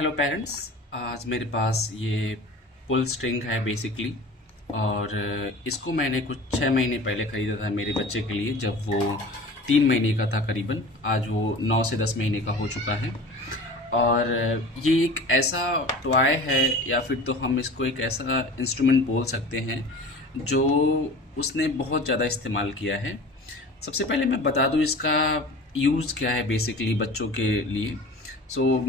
Hello parents. आज मेरे पास ये पुल स्ट्रिंग है बेसिकली। और इसको मैंने कुछ 6 महीने पहले ख़रीदा था मेरे बच्चे के लिए, जब वो 3 महीने का था करीबन। आज वो 9 से 10 महीने का हो चुका है। और ये एक ऐसा टॉय है, या फिर तो हम इसको एक ऐसा इंस्ट्रूमेंट बोल सकते हैं जो उसने बहुत ज़्यादा इस्तेमाल किया है। सबसे पहले मैं बता दूँ इसका यूज़ क्या है बेसिकली बच्चों के लिए। सो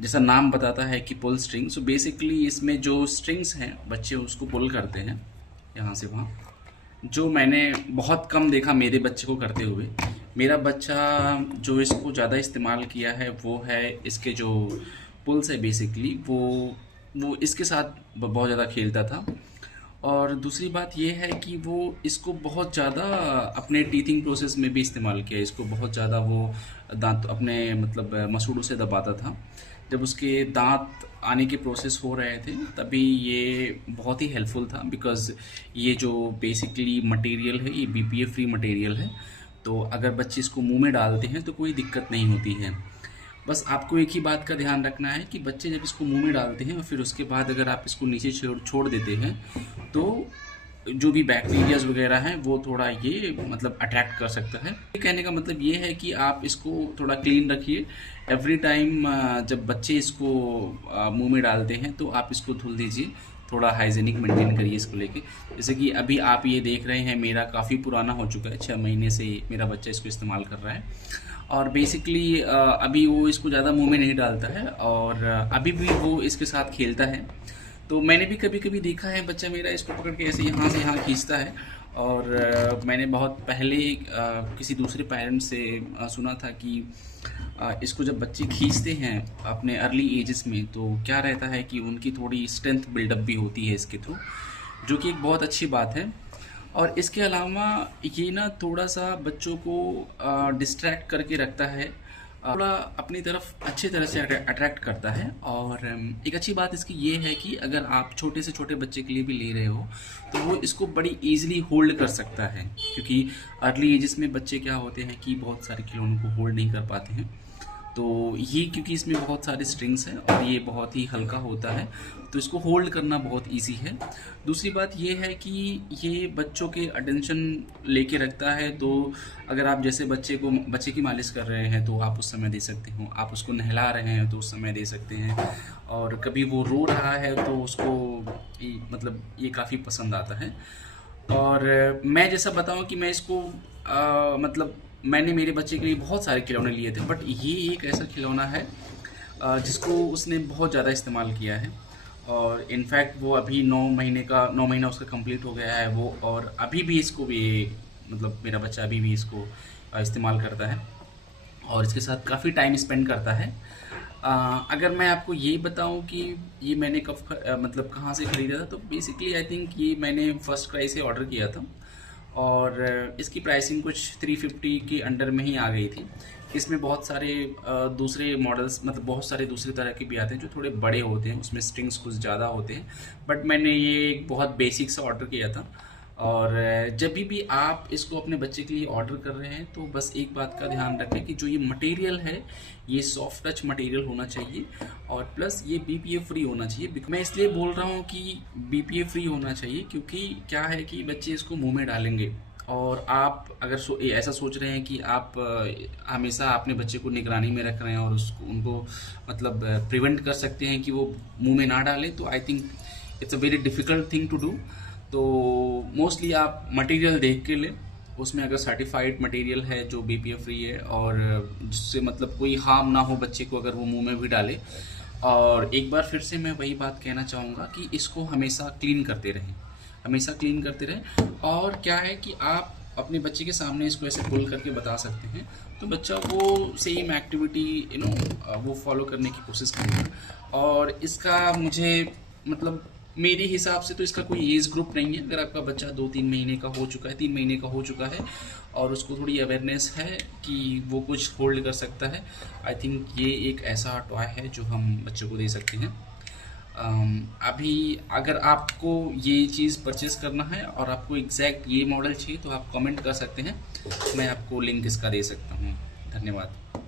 जैसा नाम बताता है कि पुल स्ट्रिंग। सो बेसिकली इसमें जो स्ट्रिंग्स हैं बच्चे उसको पुल करते हैं यहाँ से वहाँ। जो मैंने बहुत कम देखा मेरे बच्चे को करते हुए। मेरा बच्चा जो इसको ज़्यादा इस्तेमाल किया है वो है इसके जो पुल्स है बेसिकली, वो इसके साथ बहुत ज़्यादा खेलता था। और दूसरी बात ये है कि वो इसको बहुत ज़्यादा अपने टीथिंग प्रोसेस में भी इस्तेमाल किया। इसको बहुत ज़्यादा वो दांत अपने मतलब मसूड़ों से दबाता था। जब उसके दांत आने के प्रोसेस हो रहे थे तभी ये बहुत ही हेल्पफुल था, बिकॉज़ ये जो बेसिकली मटेरियल है ये बीपीए फ्री मटेरियल है। तो अगर बच्चे इसको मुंह में डालते हैं तो कोई दिक्कत नहीं होती है। बस आपको एक ही बात का ध्यान रखना है कि बच्चे जब इसको मुंह में डालते हैं और फिर उसके बाद अगर आप इसको नीचे छोड़ देते हैं तो जो भी बैक्टीरियाज वगैरह हैं वो थोड़ा ये मतलब अट्रैक्ट कर सकता है। ये कहने का मतलब ये है कि आप इसको थोड़ा क्लीन रखिए एवरी टाइम। जब बच्चे इसको मुंह में डालते हैं तो आप इसको धुल दीजिए, थोड़ा हाइजीनिक मेंटेन करिए इसको लेके। जैसे कि अभी आप ये देख रहे हैं मेरा काफ़ी पुराना हो चुका है, 6 महीने से मेरा बच्चा इसको इस्तेमाल कर रहा है। और बेसिकली अभी वो इसको ज़्यादा मुंह में नहीं डालता है, और अभी भी वो इसके साथ खेलता है। तो मैंने भी कभी कभी देखा है बच्चा मेरा इसको पकड़ के ऐसे यहाँ से यहाँ खींचता है। और मैंने बहुत पहले किसी दूसरे पेरेंट्स से सुना था कि इसको जब बच्चे खींचते हैं अपने अर्ली एजेस में तो क्या रहता है कि उनकी थोड़ी स्ट्रेंथ बिल्डअप भी होती है इसके थ्रू, जो कि एक बहुत अच्छी बात है। और इसके अलावा ये ना थोड़ा सा बच्चों को डिस्ट्रैक्ट करके रखता है, थोड़ा अपनी तरफ अच्छी तरह से अट्रैक्ट करता है। और एक अच्छी बात इसकी ये है कि अगर आप छोटे से छोटे बच्चे के लिए भी ले रहे हो तो वो इसको बड़ी ईजिली होल्ड कर सकता है, क्योंकि अर्ली एजेस में बच्चे क्या होते हैं कि बहुत सारे खिलौनों को होल्ड नहीं कर पाते हैं। तो ये क्योंकि इसमें बहुत सारे स्ट्रिंग्स हैं और ये बहुत ही हल्का होता है तो इसको होल्ड करना बहुत इजी है। दूसरी बात ये है कि ये बच्चों के अटेंशन लेके रखता है। तो अगर आप जैसे बच्चे की मालिश कर रहे हैं तो आप उस समय दे सकते हो, आप उसको नहला रहे हैं तो उस समय दे सकते हैं। और कभी वो रो रहा है तो उसको मतलब ये काफ़ी पसंद आता है। और मैं जैसा बताऊं कि मैं इसको मतलब मैंने मेरे बच्चे के लिए बहुत सारे खिलौने लिए थे, बट ये एक ऐसा खिलौना है जिसको उसने बहुत ज़्यादा इस्तेमाल किया है। और इनफैक्ट वो अभी 9 महीना उसका कंप्लीट हो गया है वो, और अभी भी इसको भी मतलब मेरा बच्चा अभी भी इसको इस्तेमाल करता है और इसके साथ काफ़ी टाइम स्पेंड करता है। अगर मैं आपको ये बताऊं कि ये मैंने मतलब कहाँ से ख़रीदा था, तो बेसिकली आई थिंक ये मैंने फर्स्ट क्राई से ऑर्डर किया था। और इसकी प्राइसिंग कुछ 350 के अंडर में ही आ गई थी। इसमें बहुत सारे दूसरे मॉडल्स मतलब बहुत सारे दूसरे तरह के भी आते हैं जो थोड़े बड़े होते हैं, उसमें स्ट्रिंग्स कुछ ज़्यादा होते हैं। बट मैंने ये एक बहुत बेसिक सा ऑर्डर किया था। और जब भी आप इसको अपने बच्चे के लिए ऑर्डर कर रहे हैं तो बस एक बात का ध्यान रखें कि जो ये मटेरियल है ये सॉफ्ट टच मटेरियल होना चाहिए, और प्लस ये बीपीए फ्री होना चाहिए। मैं इसलिए बोल रहा हूँ कि बीपीए फ्री होना चाहिए क्योंकि क्या है कि बच्चे इसको मुंह में डालेंगे, और आप अगर ऐसा सोच रहे हैं कि आप हमेशा अपने बच्चे को निगरानी में रख रहे हैं और उनको मतलब प्रिवेंट कर सकते हैं कि वो मुंह में ना डालें, तो I think it's a very difficult thing to do. तो मोस्टली आप मटेरियल देख के लें, उसमें अगर सर्टिफाइड मटेरियल है जो बीपीए फ्री है और जिससे मतलब कोई हार्म ना हो बच्चे को अगर वो मुंह में भी डाले। और एक बार फिर से मैं वही बात कहना चाहूँगा कि इसको हमेशा क्लीन करते रहें, हमेशा क्लीन करते रहें। और क्या है कि आप अपने बच्चे के सामने इसको ऐसे पुल करके बता सकते हैं तो बच्चा वो सेम एक्टिविटी वो फॉलो करने की कोशिश करेगा। और इसका मुझे मतलब मेरे हिसाब से तो इसका कोई एज ग्रुप नहीं है। अगर आपका बच्चा 2-3 महीने का हो चुका है, 3 महीने का हो चुका है और उसको थोड़ी अवेयरनेस है कि वो कुछ होल्ड कर सकता है, आई थिंक ये एक ऐसा टॉय है जो हम बच्चों को दे सकते हैं। अभी अगर आपको ये चीज़ परचेज़ करना है और आपको एग्जैक्ट ये मॉडल चाहिए तो आप कमेंट कर सकते हैं, मैं आपको लिंक इसका दे सकता हूँ। धन्यवाद।